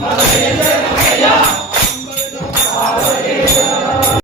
Amém.